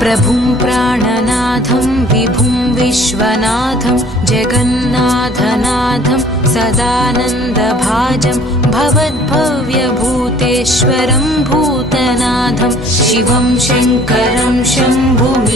प्रभुं प्राणनाथं विभुं विश्वनाथं जगन्नाथनाथं सदानन्दभाजं भवद्भव्यभूतेश्वरं भूतनाथं शिवं शङ्करं शम्भुमीशानमीडे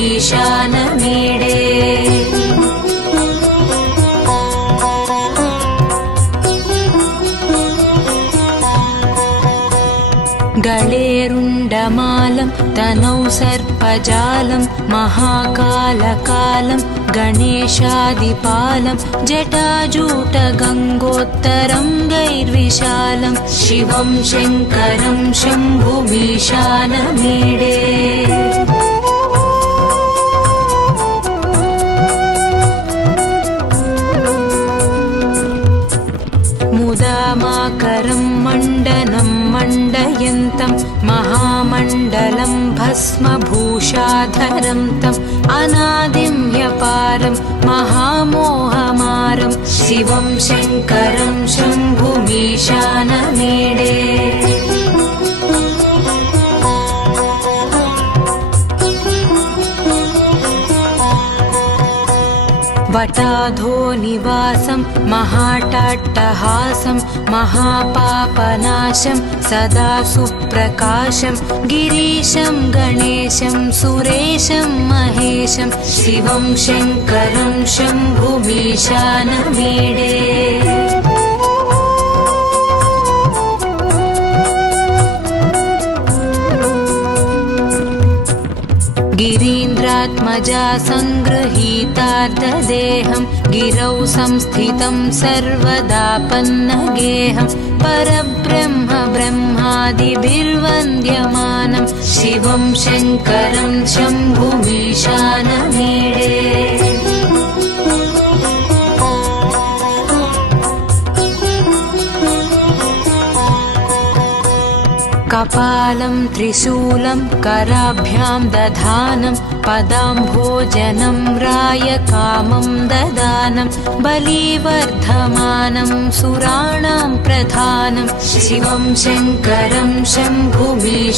गलेरुण्डमालं तनौ सर्पजालं महाकालकालं गणेशादिपालं जटाजूटगङ्गोत्तरं गैर्विशालं शिवं शङ्करं शम्भुमीशानमीडे मुदामाकरं मण्डनं मण्डयन्तं महामण्डलं भस्मभूषाधरं तम् अनादिं ह्यपारं महामोहमारं शिवं शङ्करं शम्भुमीशानमीडे वटाधो निवासं महाटाट्टहासं महापापनाशं सदा सुप्रकाशं गिरीशं गणेशं सुरेशं महेशं शिवं शङ्करं शम्भुमीशानमीडे गिरीन्द्रात्मजा सङ्गृहीतार्धदेहं गिरौ संस्थितं सर्वदापन्नगेहं परब्रह्म ब्रह्मादिभिर्वन्द्यमानं शिवं शङ्करं शम्भुमीशानमीडे कपालं त्रिशूलं कराभ्यां दधानं पदाम्भोजनं रायकामं ददानं बलिवर्धमानं सुराणां प्रधानं शिवं शङ्करं शम्भुमीशानमीडे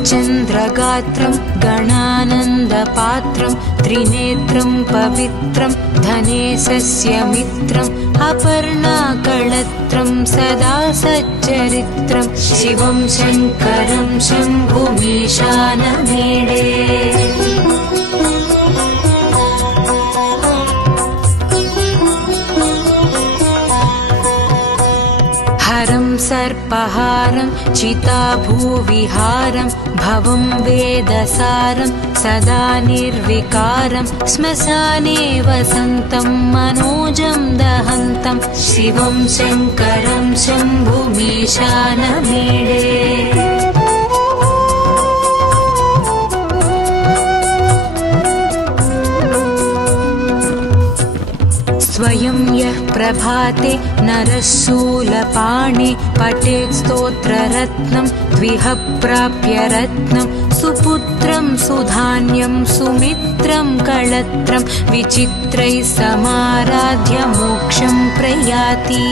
शरच्चन्द्रगात्रं गणानन्दपात्रं त्रिनेत्रं पवित्रं धनेशस्य मित्रम् अपर्णाकळत्रं सदा सच्चरित्रं शिवं शङ्करं शम्भुमीशानमीडे हरं सर्पहारं चिताभूविहारं भवं वेदसारं सदा निर्विकारं श्मशाने वसन्तं मनोजं दहन्तं शिवं शङ्करं शम्भुमीशानमीडे स्वयं यः प्रभाते नरः शूलपाणे पठेत् स्तोत्ररत्नं द्विह प्राप्य रत्नं सुपुत्रं सुधान्यं सुमित्रं कळत्रं विचित्रैः समाराध्य मोक्षं प्रयाति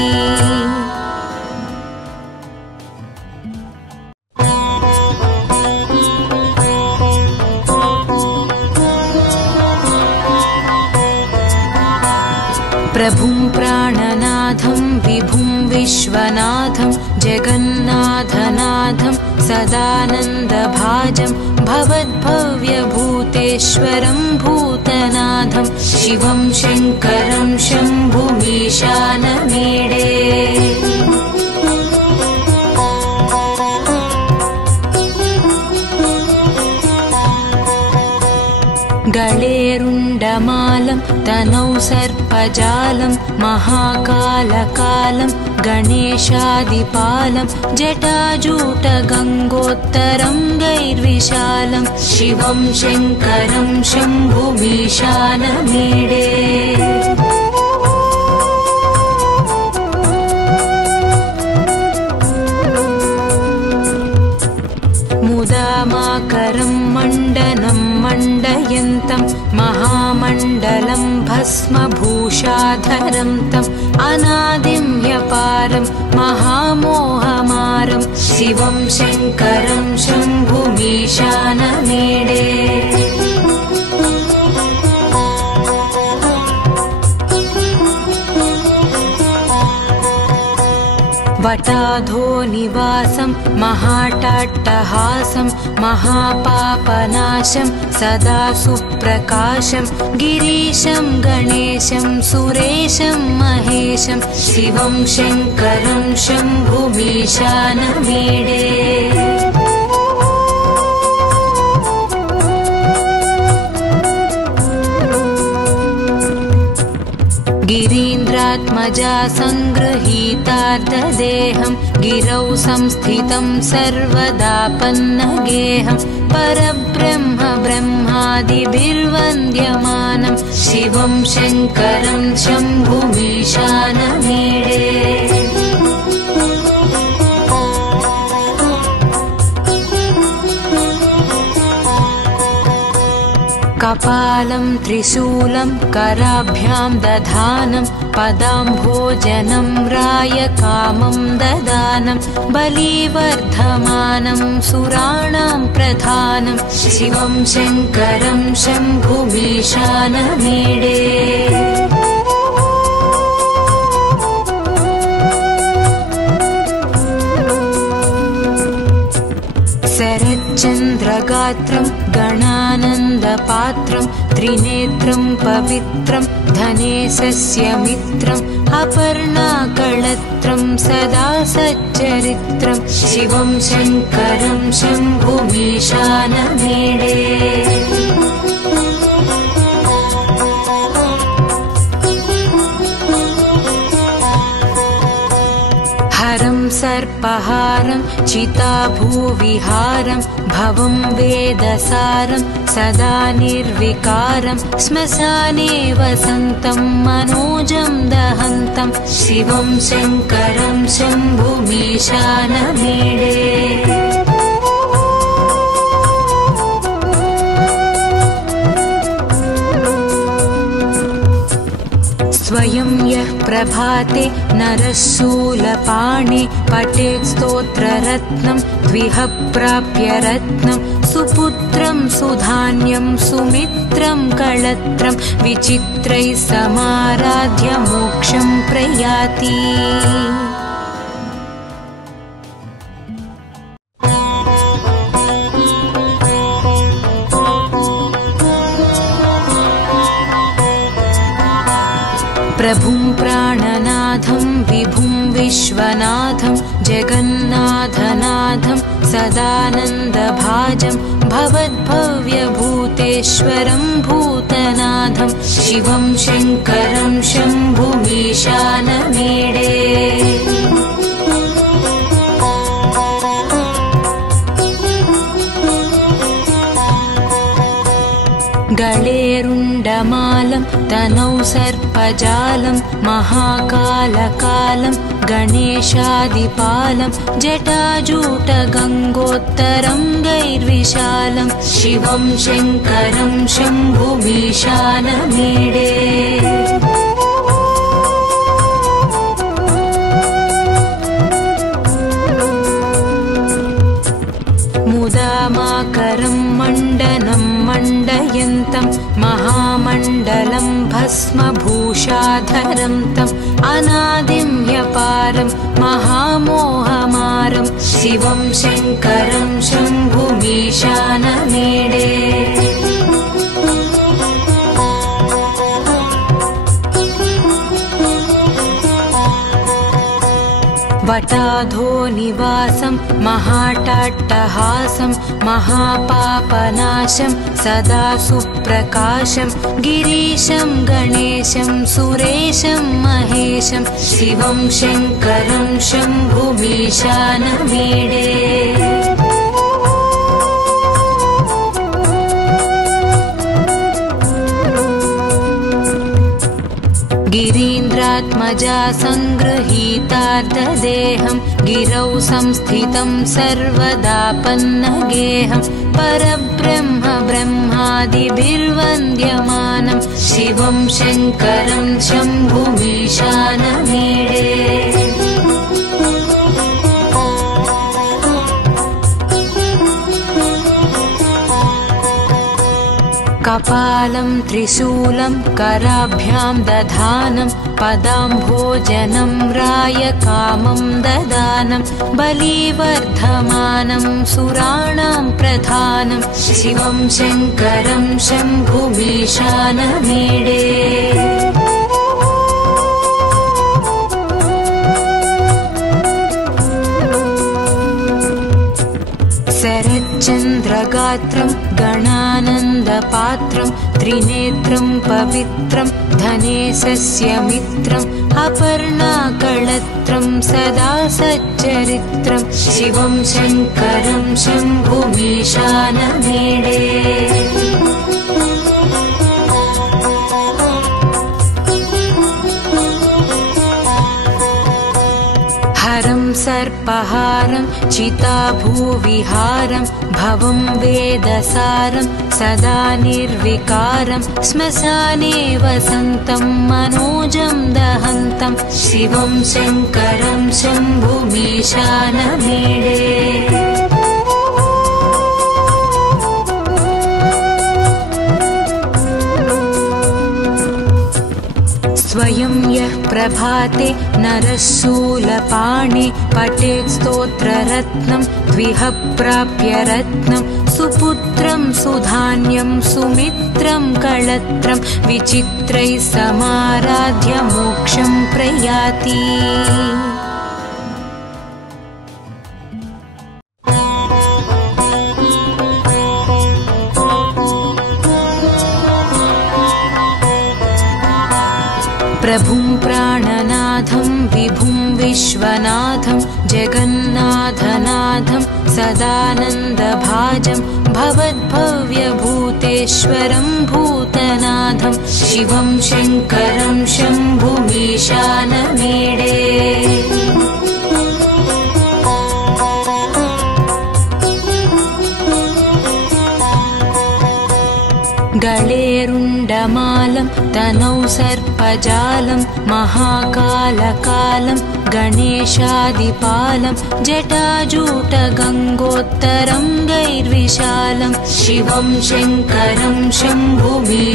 प्रभुं प्राणनाथं विभुं विश्वनाथं जगन्नाथनाथं सदानन्दभाजं भवद्भव्यभूतेश्वरं भूतनाथं शिवं शङ्करं शम्भुमीशानमीडे गलेरुण्डमालं तनौ सर्पजालं महाकालकालं गणेशादिपालं जटाजूटगङ्गोत्तरं गैर्विशालं शिवं शङ्करं शम्भुमीशानमीडे मुदामाकरं मण्डनं मण्डयन्तं महामण्डलं भस्मभू भस्मभूषाधरं तम् अनादिं ह्यपारं महामोहमारं शिवं शङ्करं शम्भुमीशानमीडे वटाधोनिवासं महाटाट्टहासं महापापनाशं सदा सुप्रकाशं गिरीशं गणेशं सुरेशं महेशं शिवं शङ्करं शम्भुमीशानमीडे गिरीन्द्रात्मजा सङ्गृहीतार्धदेहं गिरौ संस्थितं सर्वदा पन्नगेहं परब्रह्म ब्रह्मादिभिर्वन्द्यमानं शिवं शङ्करं शम्भुमीशानमीडे कपालं त्रिशूलं कराभ्यां दधानं पदाम्भोजनं रायकामं ददानं बलिवर्धमानं सुराणां प्रधानं शिवं शङ्करं शम्भुमीशानमीडे शरच्चन्द्रगात्रं गणानन्दपात्रं त्रिनेत्रं पवित्रं धनेशस्य मित्रम् अपर्णाकळत्रं सदा सच्चरित्रं शिवं शङ्करं शम्भुमीशानमीडे हरं सर्पहारं चिताभूविहारं भवं वेदसारं सदा निर्विकारं श्मशाने वसन्तं मनोजं दहन्तं शिवं शङ्करं शम्भुमीशानमीडे स्वयं यः प्रभाते नरः शूलपाणे पठेत् स्तोत्ररत्नं द्विह प्राप्य रत्नं सुपुत्रं सुधान्यं सुमित्रं कळत्रं विचित्रैः समाराध्य मोक्षं प्रयाति प्रभुं प्राणनाथं विभुं विश्वनाथं जगन्नाथनाथं सदानन्दभाजं भवद्भव्यभूतेश्वरं भूतनाथं शिवं शङ्करं शम्भुमीशानमीडे गळेरुण्डमालं तनौ सर्पजालं महाकालकालं गणेशादिपालं जटाजूटगङ्गोत्तरङ्गैर्विशालं शिवं शङ्करं शम्भुमीशानमीडे मुदामाकरं मण्डनं मण्डयन्तं महामण्डलं भस्मभूषाधरं तम् अनादिं ह्यपारं महामोहमारं शिवं शङ्करं शम्भुमीशानमीडे वटाधोनिवासं महाटाट्टहासं महापापनाशं सदा सुप्रकाशं गिरीशं गणेशं सुरेशं महेशं शिवं शङ्करं शम्भुमीशानमीडे गिरीन्द्रात्मजा सङ्गृहीतार्धदेहं गिरौ संस्थितं सर्वदापन्नगेहं परब्रह्म ब्रह्मादिभिर्वन्द्यमानं शिवं शङ्करं शम्भुमीशानमीडे कपालं त्रिशूलं कराभ्यां दधानं पदाम्भोजनं रायकामं ददानं बलिवर्धमानं सुराणां प्रधानं शिवं शङ्करं शम्भुमीशानमीडे शरच्चन्द्रगात्रं गणानन्दपात्रं त्रिनेत्रं पवित्रं धनेशस्य मित्रम् अपर्णाकळत्रं सदा सच्चरित्रं शिवं शङ्करं शम्भुमीशानमीडे हरं सर्पहारं चिताभूविहारं भवं वेदसारं सदा निर्विकारं श्मशाने वसन्तं मनोजं दहन्तं शिवं शङ्करं शम्भुमीशानमीडे स्वयं यः प्रभाते नरः शूलपाणे पठेत् स्तोत्ररत्नं द्विह प्राप्य रत्नं सुपुत्रं सुधान्यं सुमित्रं कळत्रं विचित्रैः समाराध्य मोक्षं प्रयाति प्रभुं प्राणनाथं विभुं विश्वनाथं जगन्नाथनाथं सदानन्दभाजं भवद्भव्यभूतेश्वरं भूतनाथं शिवं शङ्करं शम्भुमीशानमीडे गळेरुण्डमालं तनौ सर्पजालं महाकालकालं गणेशादिपालं जटाजूटगङ्गोत्तरङ्गैर्विशालं शिवं शङ्करं शम्भुमीशानमीडे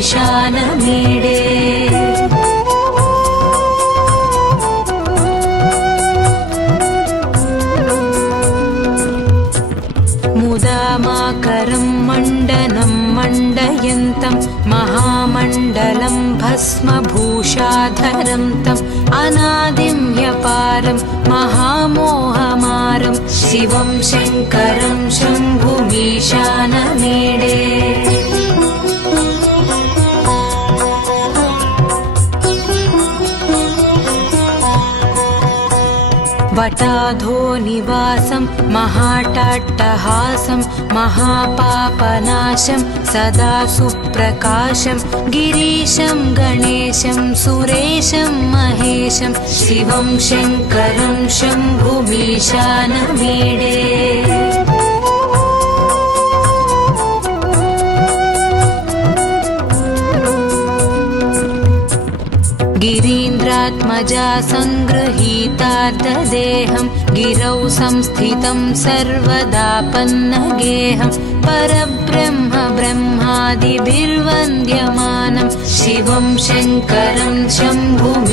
मुदामाकरं मण्डनं मण्डयन्तं महामण्डलं भस्मभूषाधरं तम् अनादिं ह्यपारं महामोहमारं शिवं शङ्करं शम्भुमीशानमीडे वटाधो निवासं महाटाट्टहासं महापापनाशं सदा सुप्रकाशं गिरीशं गणेशं सुरेशं महेशं शिवं शङ्करं शम्भुमीशानमीडे गिरीन्द्रात्मजा सङ्गृहीतार्धदेहं गिरौ संस्थितं सर्वदापन्नगेहं परब्रह्म ब्रह्मादिभिर्वन्द्यमानं शिवं शङ्करं शम्भुमीशानमीडे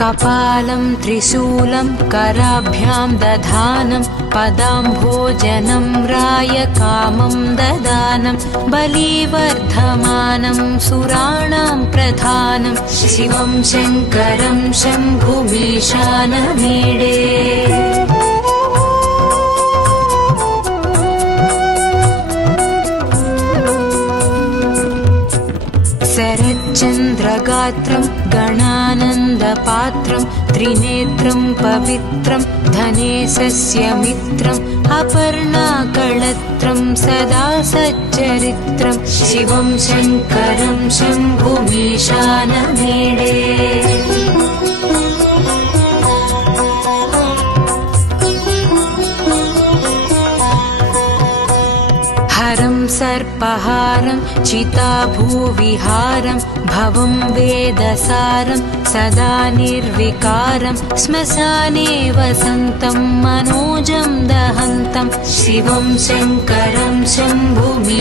कपालं त्रिशूलं कराभ्यां दधानं पदाम्भोजनं रायकामं ददानं बलिवर्धमानं सुराणां प्रधानं शिवं शङ्करं शम्भुमीशानमीडे शरच्चन्द्रगात्रं गणानन्द ज्ञानानन्दपात्रं त्रिनेत्रं पवित्रं धनेशस्य मित्रम् अपर्णाकळत्रं सदा सच्चरित्रं शिवं शङ्करं शम्भुमीशानमीडे हरं सर्पहारं चिताभूविहारं भवं वेदसारं सदा निर्विकारं श्मशाने वसन्तं मनोजं दहन्तं शिवं शङ्करं शम्भुमीशानमीडे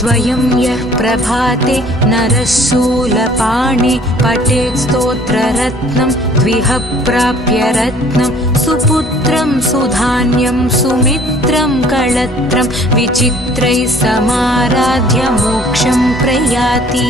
स्वयं यः प्रभाते नरः शूलपाणे पठेत् स्तोत्ररत्नं द्विह प्राप्य रत्नं सुपुत्रं सुधान्यं सुमित्रं कळत्रं विचित्रैः समाराध्य मोक्षं प्रयाति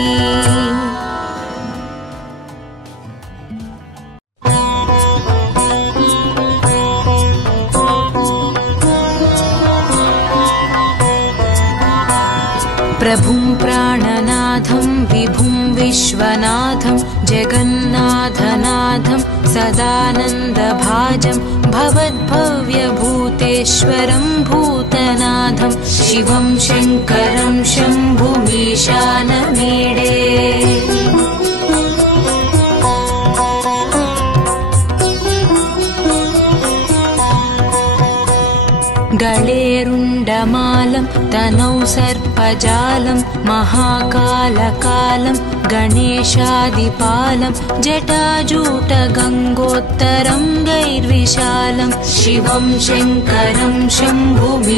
प्रभुं प्राणनाथं विभुं विश्वनाथं जगन्नाथनाथं सदानन्दभाजं भवद्भव्यभूतेश्वरं भूतनाथं शिवं शङ्करं शम्भुमीशानमीडे गळेरुण्डमालं तनौ सर्पजालं महाकालकालं गणेशादिपालं जटाजूटगङ्गोत्तरं गैर्विशालं शिवं शङ्करं शम्भुमीशानमीडे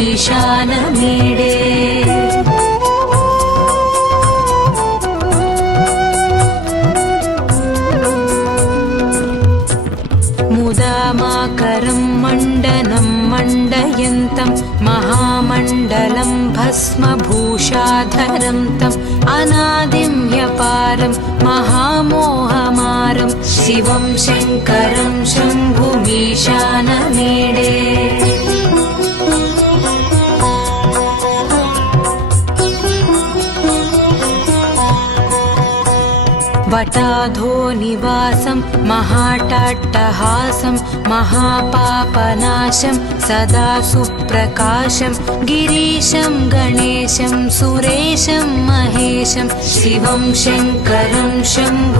मुदामाकरं मण्डनं मण्डयन्तं महामण्डलं भस्मभूषाधरं तम् अनादिं ह्यपारं महामोहमारं शिवं शङ्करं शम्भुमीशानमीडे वटाधोनिवासं महाटाट्टहासं महापापनाशं सदा सुप्रकाशं गिरीशं गणेशं सुरेशं महेशं शिवं शङ्करं शम्भुमीशानमीडे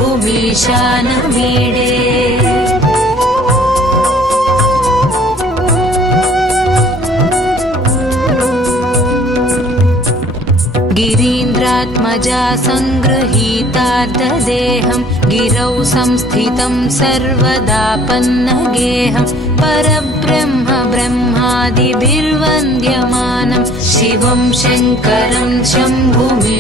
गिरीन्द्रात्मजा सङ्गृहीतार्धदेहं गिरौ संस्थितं सर्वदा पन्नगेहं परब्रह्म ब्रह्मादिभिर्वन्द्यमानं शिवं शङ्करं शम्भुमीशानमीडे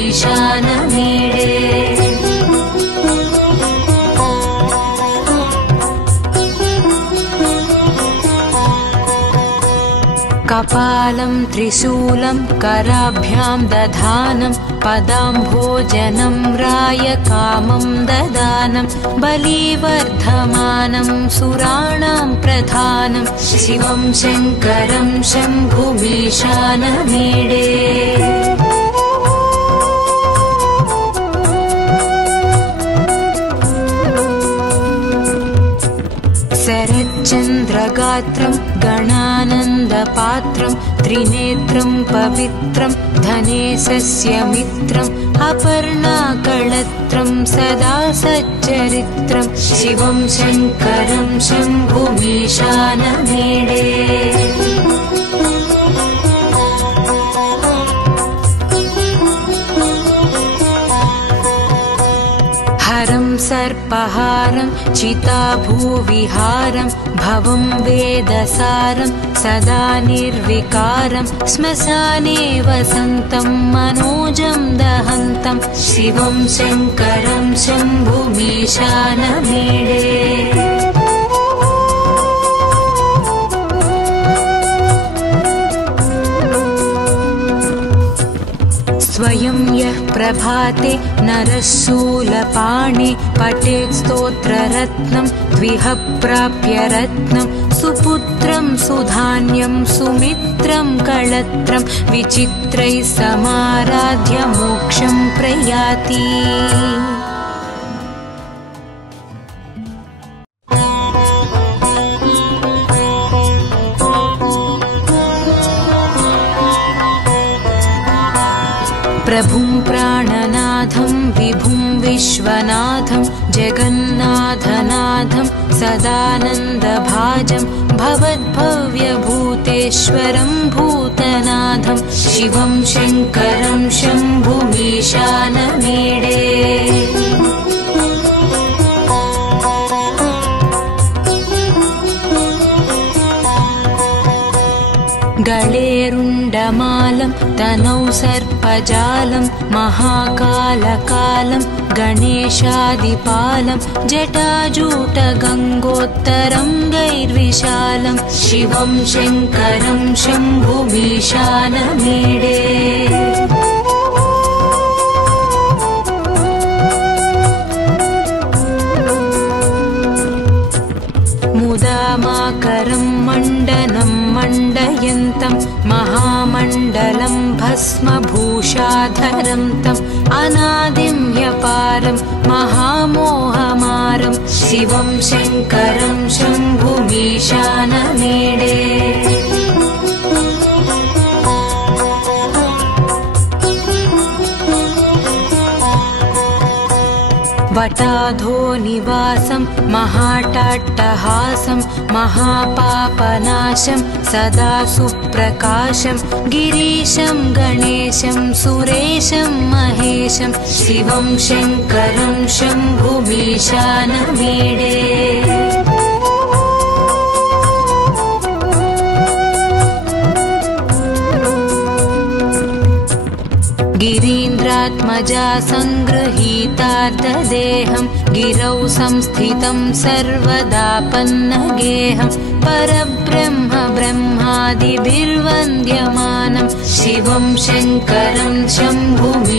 कपालं त्रिशूलं कराभ्यां दधानं पदाम्भोजनं रायकामं ददानं बलिवर्धमानं सुराणां प्रधानं शिवं शङ्करं शम्भुमीशानमीडे शरच्चन्द्रगात्रं गणानन्दपात्रं त्रिनेत्रं पवित्रं धनेशस्य मित्रम् अपर्णाकळत्रं सदा सच्चरित्रं शिवं शङ्करं शम्भुमीशानमीडे हरं सर्पहारं चिताभूविहारं भवं वेदसारं सदा निर्विकारं श्मशाने वसन्तं मनोजं दहन्तं शिवं शङ्करं शम्भुमीशानमीडे स्वयं यः प्रभाते नरः शूलपाणे पठेत् स्तोत्ररत्नं द्विह प्राप्य रत्नं सुपुत्र सुपुत्रं सुधान्यं सुमित्रं कळत्रं विचित्रैः समाराध्य मोक्षं प्रयाति। प्रभुं प्राणनाथं विभुं विश्वनाथं जगन्नाथनाथं सदानन्दभाजं भवद्भव्यभूतेश्वरं भूतनाथं शिवं शङ्करं शम्भुमीशानमीडे। गळेरुण्डमालं तनौ सर्पजालं महाकालकालं गणेशादिपालं जटाजूटगङ्गोत्तरं गैर्विशालं शिवं शङ्करं शम्भुमीशानमीडे। मुदामाकरं मण्डनं मण्डयन्तं महामण्डलं भस्मभूषाधरं तम् अनादिं ह्यपारं महामोहमारं शिवं शङ्करं शम्भुमीशानमीडे। वटाधो निवासं महाटाट्टहासं महापापनाशं सदा सुप्रकाशं गिरीशं गणेशं सुरेशं महेशं शिवं शङ्करं शम्भुमीशानमीडे। गिरीन्द्रात्मजा सङ्गृहीतार्धदेहं गिरौ संस्थितं सर्वदापन्नगेहं परब्रह्म ब्रह्मादिभिर्वन्द्यमानं शिवं शङ्करं शम्भुमीशानमीडे।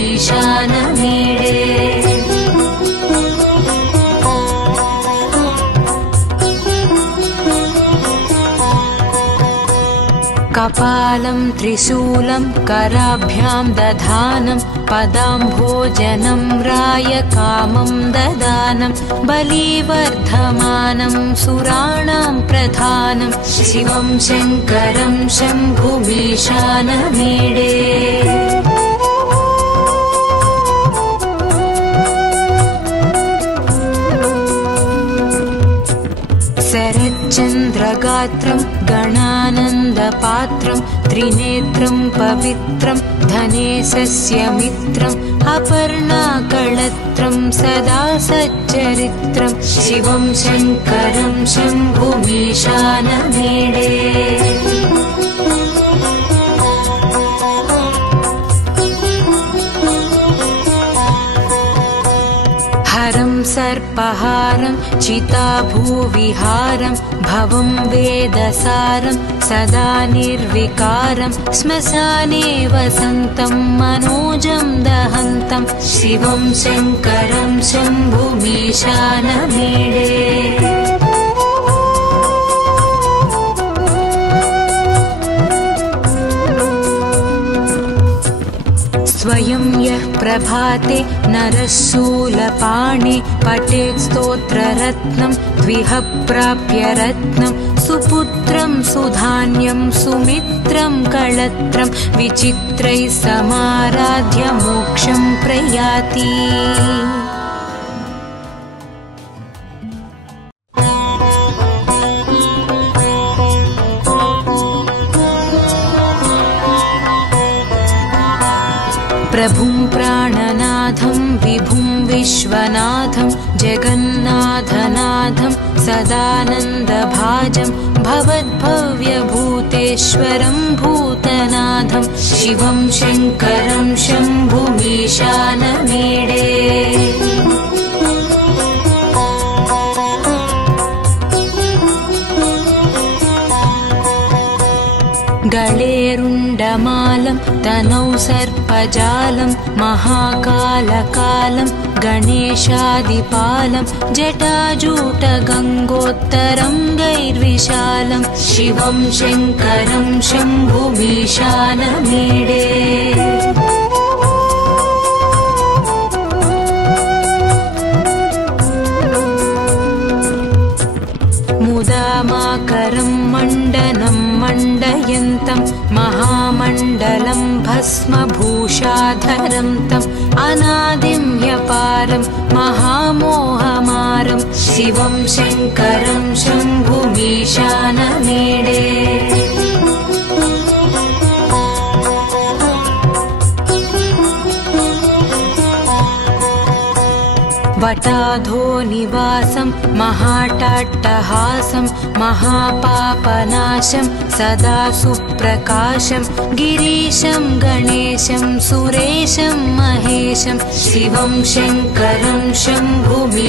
कपालं त्रिशूलं कराभ्यां दधानं पदाम्भोजनं रायकामं ददानं बलिवर्धमानं सुराणां प्रधानं शिवं शङ्करं शम्भुमीशानमीडे। शरच्चन्द्रगात्रं गणानन्दपात्रं त्रिनेत्रं पवित्रं धनेशस्य मित्रम् अपर्णाकळत्रं सदा सच्चरित्रं शिवं शङ्करं शम्भुमीशानमीडे। हरं सर्पहारं चिताभूविहारं भवं वेदसारं सदा निर्विकारं श्मशाने वसन्तं मनोजं दहन्तं शिवं शङ्करं शम्भुमीशानमीडे। स्वयं यः प्रभाते नरः शूलपाणे पठेत् स्तोत्ररत्नं द्विह प्राप्य रत्नं सुपुत्रं सुधान्यं सुमित्रं कळत्रं विचित्रैः समाराध्य मोक्षं प्रयाति। प्रभुं प्राणनाथं विभुं विश्वनाथं जगन्नाथनाथं सदानन्दभाजं भवद्भव्यभूतेश्वरं भूतनाथं शिवं शङ्करं शम्भुमीशानमीडे। गळेरुण्डमालं तनौ सर्पजालं महाकालकालं गणेशादिपालं जटाजूटगङ्गोत्तरङ्गैर्विशालं शिवं शङ्करं शम्भुमीशानमीडे मुदामाकरं मण्डनं मण्डयन्तं महामण्डलं भस्मभूषाधरं तम् अनादिं ह्यपारं महामोहमारं शिवं शङ्करं शम्भुमीशानमीडे वटाधोनिवासं महाटाट्टहासं महापापनाशं सदा सुप्रकाशं गिरीशं गणेशं सुरेशं महेशं शिवं शङ्करं शम्भुमीशानमीडे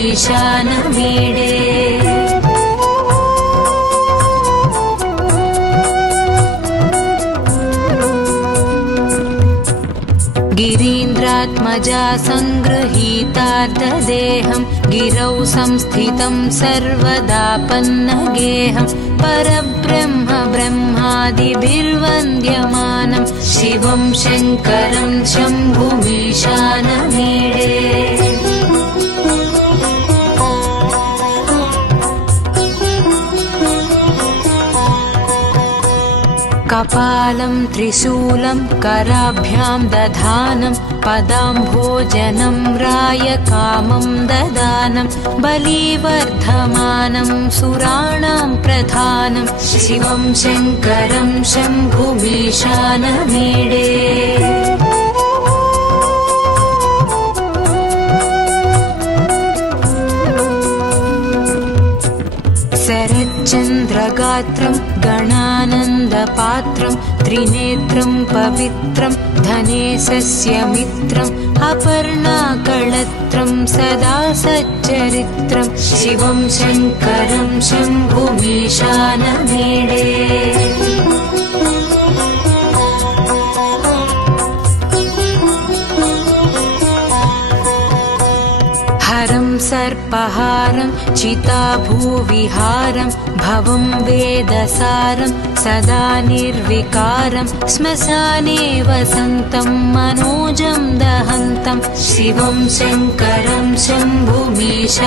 गिरीन्द्रात्मजा सङ्गृहीतार्धदेहं गिरौ संस्थितं सर्वदा पन्नगेहं परब्रह्म ब्रह्मादिभिर्वन्द्यमानं शिवं शङ्करं शम्भुमीशानमीडे कपालं त्रिशूलं कराभ्यां दधानं पदाम्भोजनं रायकामं ददानं बलिवर्धमानं सुराणां प्रधानं शिवं शङ्करं शम्भुमीशानमीडे शरच्चन्द्रगात्रं गणानन्दपात्रं त्रिनेत्रं पवित्रं धनेशस्य मित्रम् अपर्णाकळत्रं सदा सच्चरित्रं शिवं शङ्करं शम्भुमीशानमीडे हरं सर्पहारं चिताभूविहारं भवं वेदसारं सदा निर्विकारं श्मशाने वसन्तं मनोजं दहन्तं शिवं शङ्करं शम्भुमीशानमीडे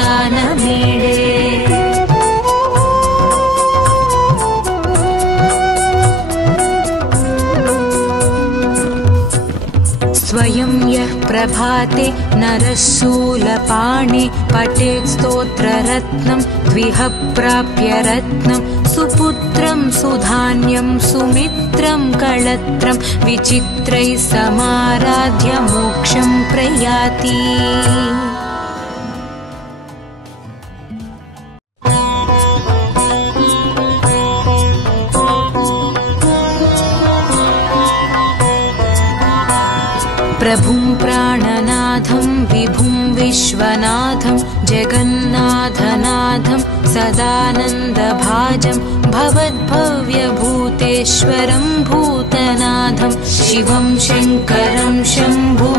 स्वयं यः प्रभाते नरः शूलपाणे पठेत् स्तोत्ररत्नं द्विह प्राप्य रत्नं सुपुत्रं सुधान्यं सुमित्रं कळत्रं विचित्रैः समाराध्य मोक्षं प्रयाति प्रभुं प्राणनाथं विभुं विश्वनाथं जगन्नाथनाथं सदानन्दभाजं भवद्भव्यभूतेश्वरं भूतनाथं शिवं शङ्करं शम्भुमीशानमीडे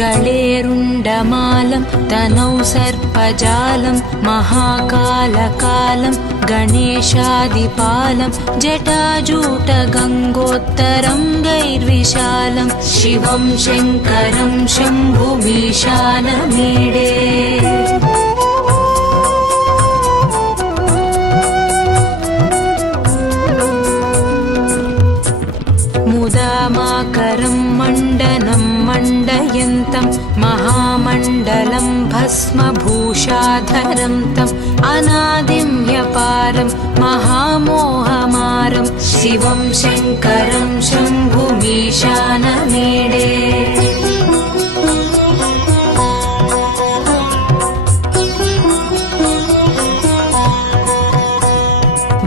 गळेरुण्डमालं तनौ सर्पजालं महाकालकालं गणेशादिपालं जटाजूटगङ्गोत्तरङ्गैर्विशालं शिवं शङ्करं शम्भुमीशानमीडे मुदामाकरं मण्डनं मण्डयन्तं महामण्डलं भस्मभूषाधरं तम् अनादिं ह्यपारं महामोहमारं शिवं शङ्करं शम्भुमीशानमीडे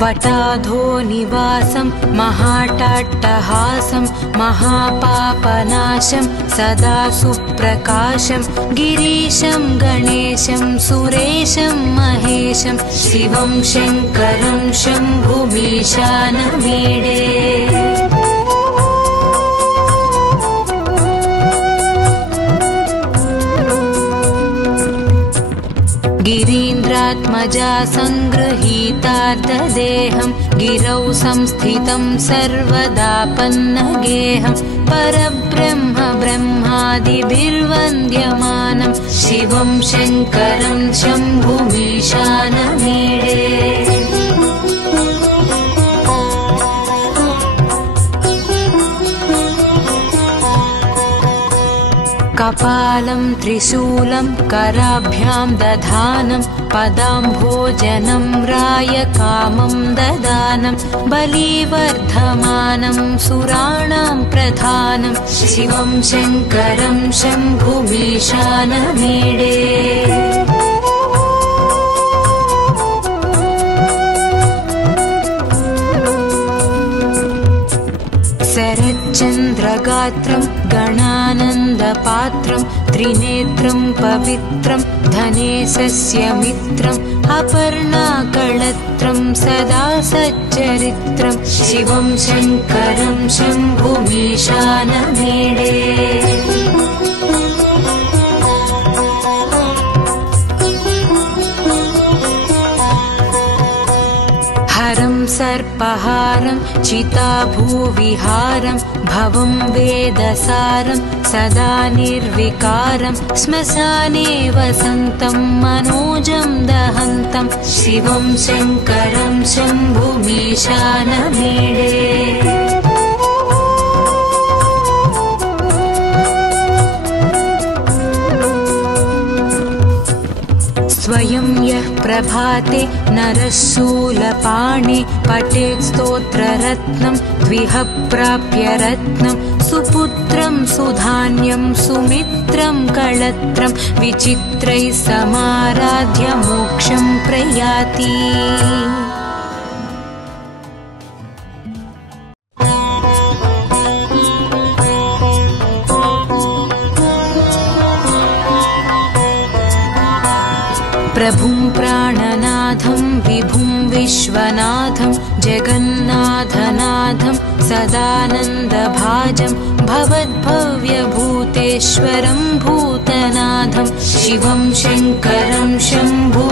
वटाधो निवासं महाटाट्टहासं महापापनाशं सदा सुप्रकाशं गिरीशं गणेशं सुरेशं महेशं शिवं शङ्करं शम्भुमीशानमीडे गिरीन्द्रात्मजा सङ्गृहीतार्धदेहं गिरौ संस्थितं सर्वदापन्नगेहं परब्रह्म ब्रह्मादिभिर्वन्द्यमानं शिवं शङ्करं शम्भुमीशानमीडे कपालं त्रिशूलं कराभ्यां दधानं पदाम्भोजनं रायकामं ददानं बलिवर्धमानं सुराणां प्रधानं शिवं शङ्करं शम्भुमीशानमीडे शरच्चन्द्रगात्रं गणानन्दपात्रं त्रिनेत्रं पवित्रं धनेशस्य मित्रम् अपर्णाकळत्रं सदा सच्चरित्रं शिवं शङ्करं शम्भुमीशानमीडे हरं सर्पहारं चिताभूविहारं भवं वेदसारं सदा निर्विकारं श्मशाने वसन्तं मनोजं दहन्तं शिवं शङ्करं शम्भुमीशानमीडे स्वयं यः प्रभाते नरः शूलपाणे पठेत् स्तोत्ररत्नं द्विह प्राप्य रत्नं सुपुत्रं सुधान्यं सुमित्रं कळत्रं विचित्रैः समाराध्य मोक्षं प्रयाति प्रभुं प्राणनाथं विभुं विश्वनाथं जगन्नाथनाथं सदानन्दभाजं भवद्भव्यभूतेश्वरं भूतनाथं शिवं शङ्करं शम्भुमीशानमीडे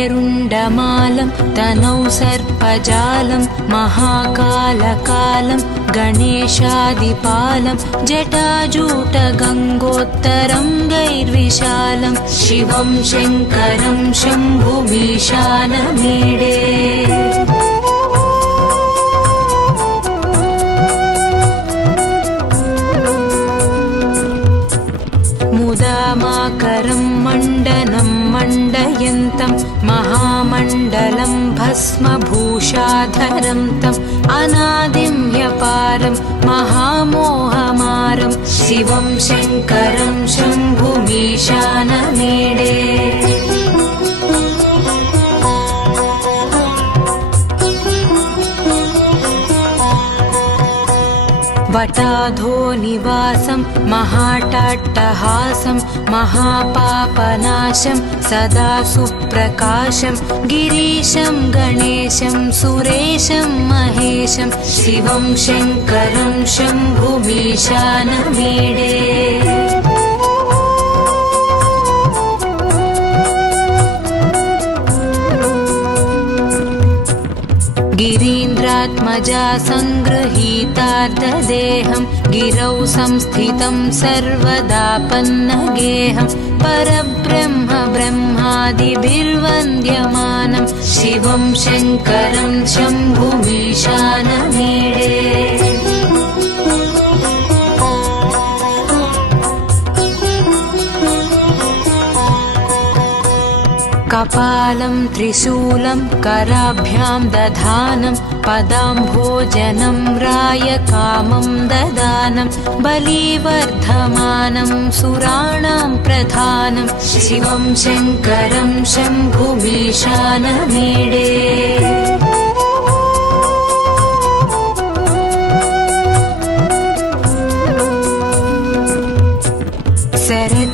गळेरुण्डमालं तनौ सर्पजालं महाकालकालं गणेशादिपालं जटाजूटगङ्गोत्तरङ्गैर्विशालं शिवं शङ्करं शम्भुमीशानमीडे मुदामाकरं मण्डनं मण्डयन्तं महामण्डलं भस्मभूषाधरं तम् अनादिं ह्यपारं महामोहमारं शिवं शङ्करं शम्भुमीशानमीडे वटाधो निवासं महाटाट्टहासं महापापनाशं सदा सुप्रकाशं गिरीशं गणेशं सुरेशं महेशं शिवं शङ्करं शम्भुमीशानमीडे गिरीन्द्रात्मजा सङ्गृहीतार्धदेहं गिरौ संस्थितं सर्वदापन्नगेहं परब्रह्म ब्रह्मादिभिर्वन्द्यमानं शिवं शङ्करं शम्भुमीशानमीडे कपालं त्रिशूलं कराभ्यां दधानं पदाम्भोजनं रायकामं ददानं बलिवर्धमानं सुराणां प्रधानं शिवं शङ्करं शम्भुमीशानमीडे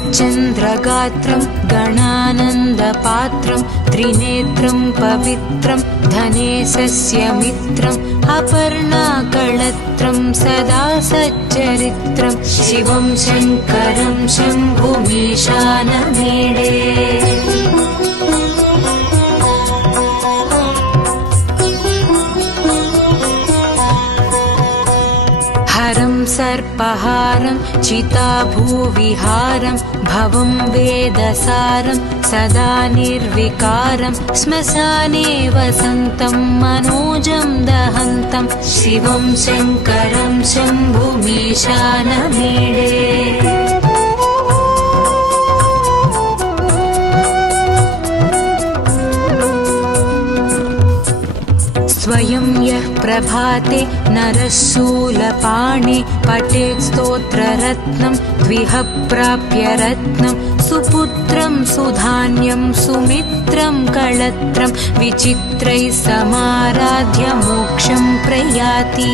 शरच्चन्द्रगात्रं गणानन्दपात्रं त्रिनेत्रं पवित्रं धनेशस्य मित्रम् अपर्णाकळत्रं सदा सच्चरित्रं शिवं शङ्करं शम्भुमीशानमीडे हरं सर्पहारं चिताभूविहारं भवं वेदसारं सदा निर्विकारं श्मशाने वसन्तं मनोजं दहन्तं शिवं शङ्करं शम्भुमीशानमीडे स्वयं यः प्रभाते नरः शूलपाणे पठेत् स्तोत्ररत्नं द्विह प्राप्य रत्नं सुपुत्रं सुधान्यं सुमित्रं कळत्रं विचित्रैः समाराध्य मोक्षं प्रयाति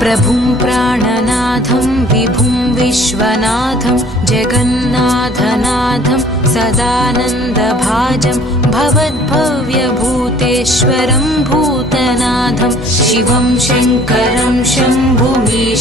प्रभुं प्राणनाथं विभुं विश्वनाथं जगन्नाथनाथं सदानन्दभाजं भवद्भव्यभूतेश्वरं भूतनाथं शिवं शङ्करं शम्भुमीशानमीडे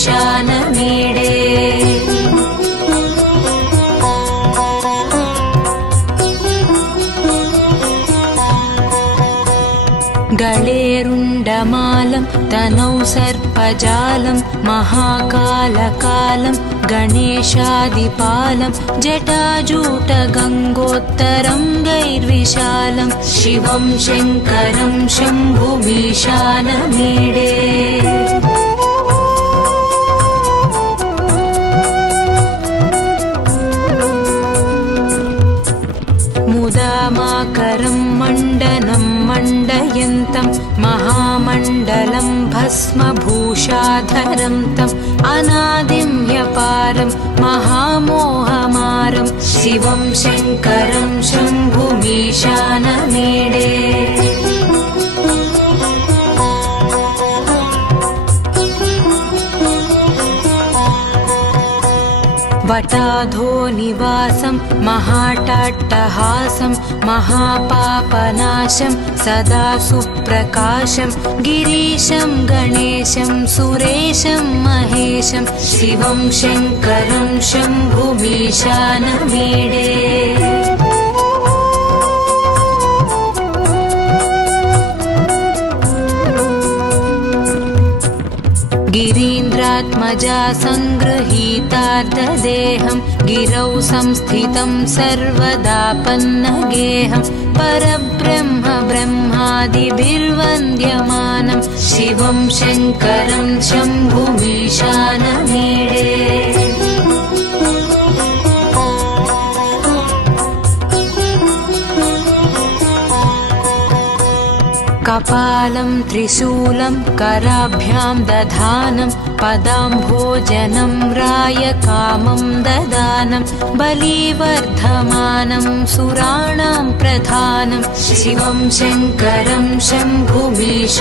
गळेरुण्डमालं तनौ सर्पजालं महाकालकालं गणेशादिपालं जटाजूटगङ्गोत्तरं गैर्विशालं शिवं शङ्करं शम्भुमीशानमीडे मुदामाकरं मण्डनं मण्डयन्तं महामण्डलं भस्मभूषाधरं तम् अनादिं ह्यपारं महामोहमारं शिवं शङ्करं शम्भुमीशानमीडे वटाधो निवासं महाटाट्टहासं महापापनाशं सदा सुप्रकाशं गिरीशं गणेशं सुरेशं महेशं शिवं शङ्करं शम्भुमीशानमीडे गिरीन्द्रात्मजा सङ्गृहीतार्धदेहं गिरौ संस्थितं सर्वदा पन्नगेहं परब्रह्म ब्रह्मादिभिर्वन्द्यमानं शिवं शङ्करं शम्भुमीशानमीडे कपालं त्रिशूलं कराभ्यां दधानं पदाम्भोजनं रायकामं ददानं बलिवर्धमानं सुराणां प्रधानं शिवं शङ्करं शम्भुमीशानमीडे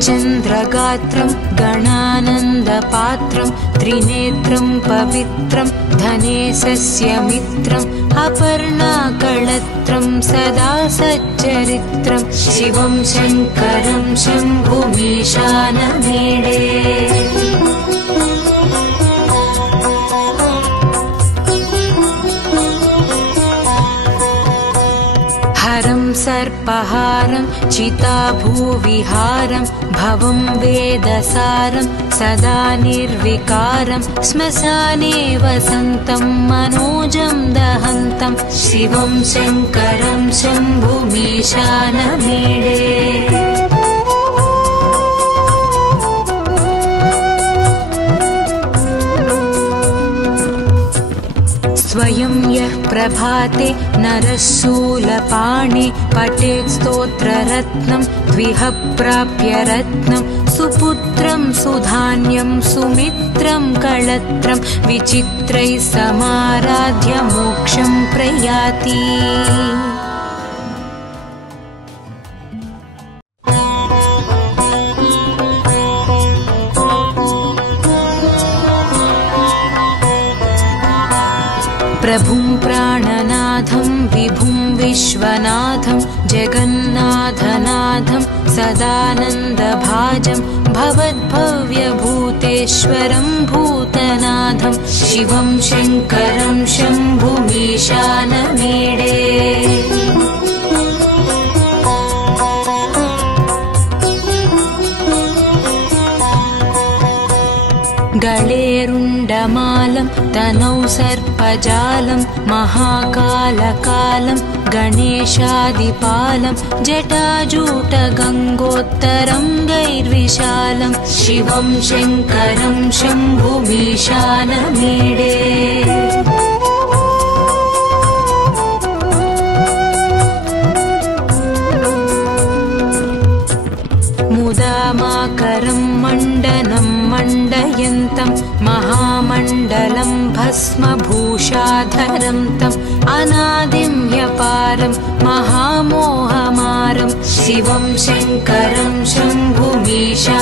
शरच्चन्द्रगात्रं गणानन्दपात्रं त्रिनेत्रं पवित्रं धनेशस्य मित्रम् अपर्णाकळत्रं सदा सच्चरित्रं शिवं शङ्करं शम्भुमीशानमीडे हरं सर्पहारं चिताभूविहारं भवं वेदसारं सदा निर्विकारं श्मशाने वसन्तं मनोजं दहन्तं शिवं शङ्करं शम्भुमीशानमीडे स्वयं यः प्रभाते नरः शूलपाणे पठेत् स्तोत्ररत्नं द्विह प्राप्य रत्नं सुपुत्रं सुधान्यं सुमित्रं कळत्रं विचित्रैः समाराध्य मोक्षं प्रयाति प्रभुं प्राणनाथं विभुं विश्वनाथं जगन्नाथनाथं सदानन्दभाजं भवद्भव्यभूतेश्वरं भूतनाथं शिवं शङ्करं शम्भुमीशानमीडे गळेरुण्डमालं तनौ सर्पजालं महाकालकालं गणेशादिपालं जटाजूटगङ्गोत्तरं गैर्विशालं शिवं शङ्करं शम्भुमीशानमीडे मुदामाकरं मण्डनं मण्डयन्तं महामण्डलं भस्मभूषाधरं तम् अनादिं ह्यपारं महामोहमारं शिवं शङ्करं शम्भुमीशानमीडे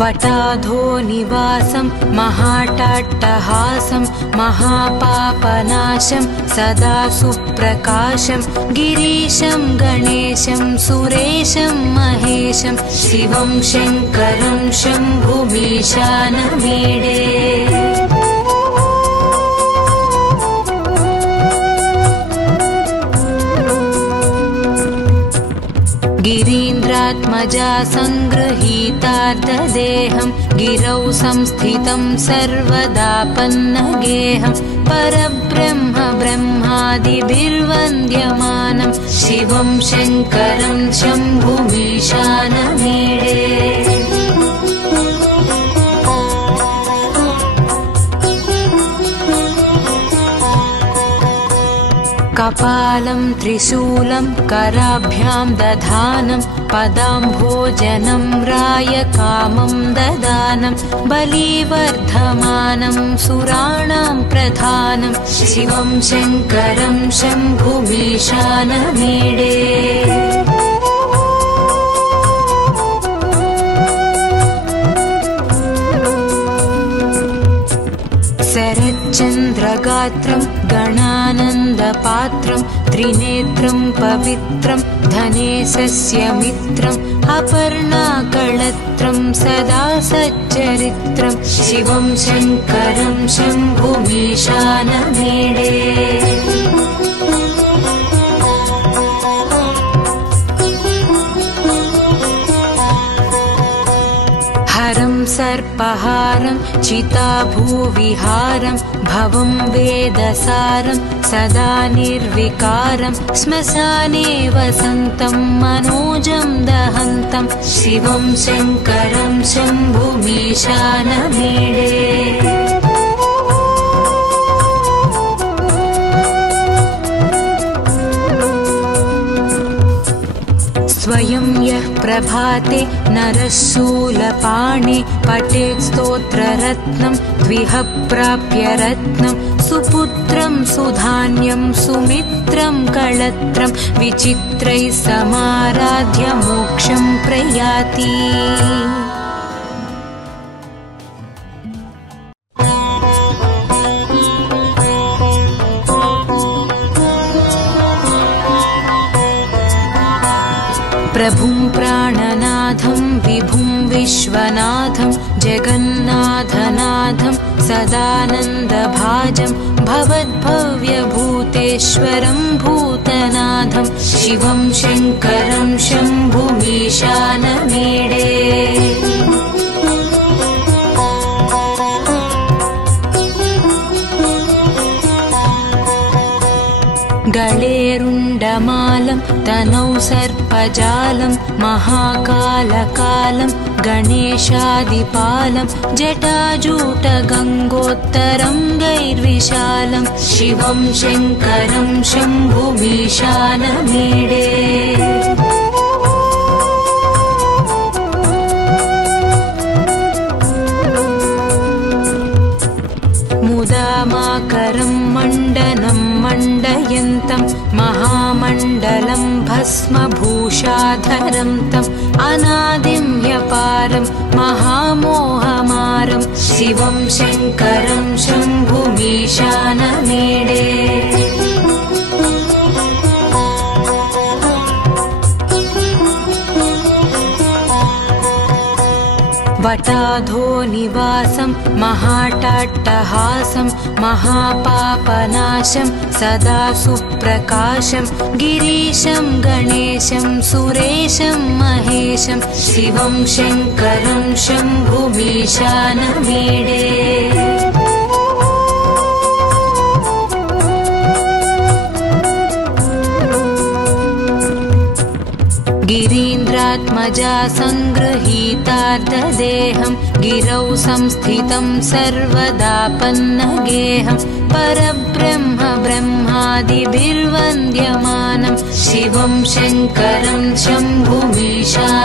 वटाधो निवासं महाटाट्टहासं महापापनाशं सदा सुप्रकाशं गिरीशं गणेशं सुरेशं महेशं शिवं शङ्करं शम्भुमीशानमीडे गिरीन्द्रात्मजा सङ्गृहीतार्धदेहं गिरौ संस्थितं सर्वदापन्नगेहं परब्रह्म ब्रह्मादिभिर्वन्द्यमानं शिवं शङ्करं शम्भुमीशानमीडे कपालं त्रिशूलं कराभ्यां दधानं पदाम्भोजनं रायकामं ददानं बलिवर्धमानं सुराणां प्रधानं शिवं शङ्करं शम्भुमीशानमीडे शरच्चन्द्रगात्रं गणानन्दपात्रं त्रिनेत्रं पवित्रं धनेशस्य मित्रम् अपर्णाकळत्रं सदा सच्चरित्रं शिवं शङ्करं शम्भुमीशानमीडे हरं सर्पहारं चिताभूविहारं भवं वेदसारं सदा निर्विकारं श्मशाने वसन्तं मनोजं दहन्तं शिवं शङ्करं शम्भुमीशानमीडे स्वयं यः प्रभाते नरः शूलपाणे पठेत् स्तोत्ररत्नं द्विह प्राप्य रत्नं सुपुत्रं सुधान्यं सुमित्रं कळत्रं विचित्रैः समाराध्य मोक्षं प्रयाति प्रभुं प्राणनाथं विभुं विश्वनाथं जगन्नाथनाथं सदानन्दभाजं भवद्भव्यभूतेश्वरं भूतनाथं शिवं शङ्करं शम्भुमीशानमीडे गळेरुण्डमालं तनौ सर्पजालं महाकालकालं गणेशादिपालं जटाजूटगङ्गोत्तरं गैर्विशालं शिवं शङ्करं शम्भुमीशानमीडे मुदामाकरं मण्डनं मण्डयन्तं महामण्डलं भस्मभूषाधरं तम् अनादिं ह्यपारं महामोहमारं शिवं शङ्करं शम्भुमीशानमीडे वटाधोनिवासं महाटाट्टहासं महापापनाशं सदा सुप्रकाशं गिरीशं गणेशं सुरेशं महेशं शिवं शङ्करं शम्भुमीशानमीडे गिरीन्द्रात्मजा सङ्गृहीतार्धदेहं गिरौ संस्थितं सर्वदा पन्नगेहं परब्रह्म ब्रह्मादिभिर्वन्द्यमानं शिवं शङ्करं शम्भुमीशानमीडे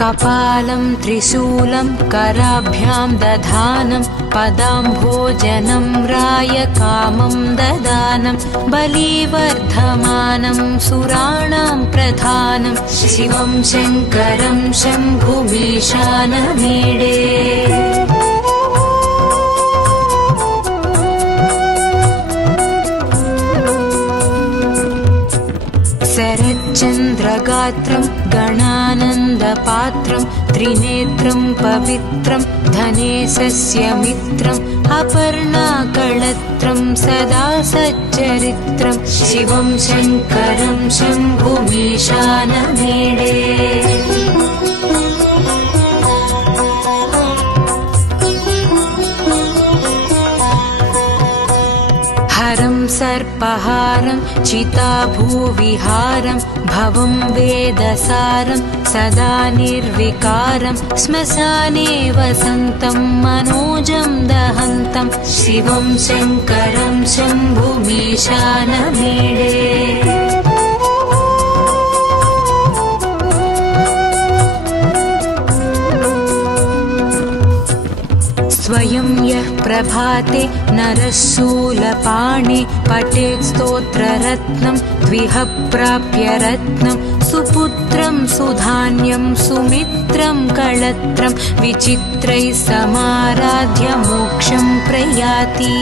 कपालं त्रिशूलं कराभ्यां दधानं पदाम्भोजनं रायकामं ददानं बलिवर्धमानं सुराणां प्रधानं शिवं शङ्करं शम्भुमीशानमीडे शरच्चन्द्रगात्रं गणानन्दपात्रं त्रिनेत्रं पवित्रं धनेशस्य मित्रम् अपर्णाकळत्रं सदा सच्चरित्रं शिवं शङ्करं शम्भुमीशानमीडे हरं सर्पहारं चिताभूविहारं भवं वेदसारं सदा निर्विकारं श्मशाने वसन्तं मनोजं दहन्तं शिवं शङ्करं शम्भुमीशानमीडे स्वयं यः प्रभाते नरः शूलपाणे पठेत् स्तोत्ररत्नं द्विह प्राप्य रत्नं सुपुत्रं सुधान्यं सुमित्रं कळत्रं विचित्रैः समाराध्य मोक्षं प्रयाति।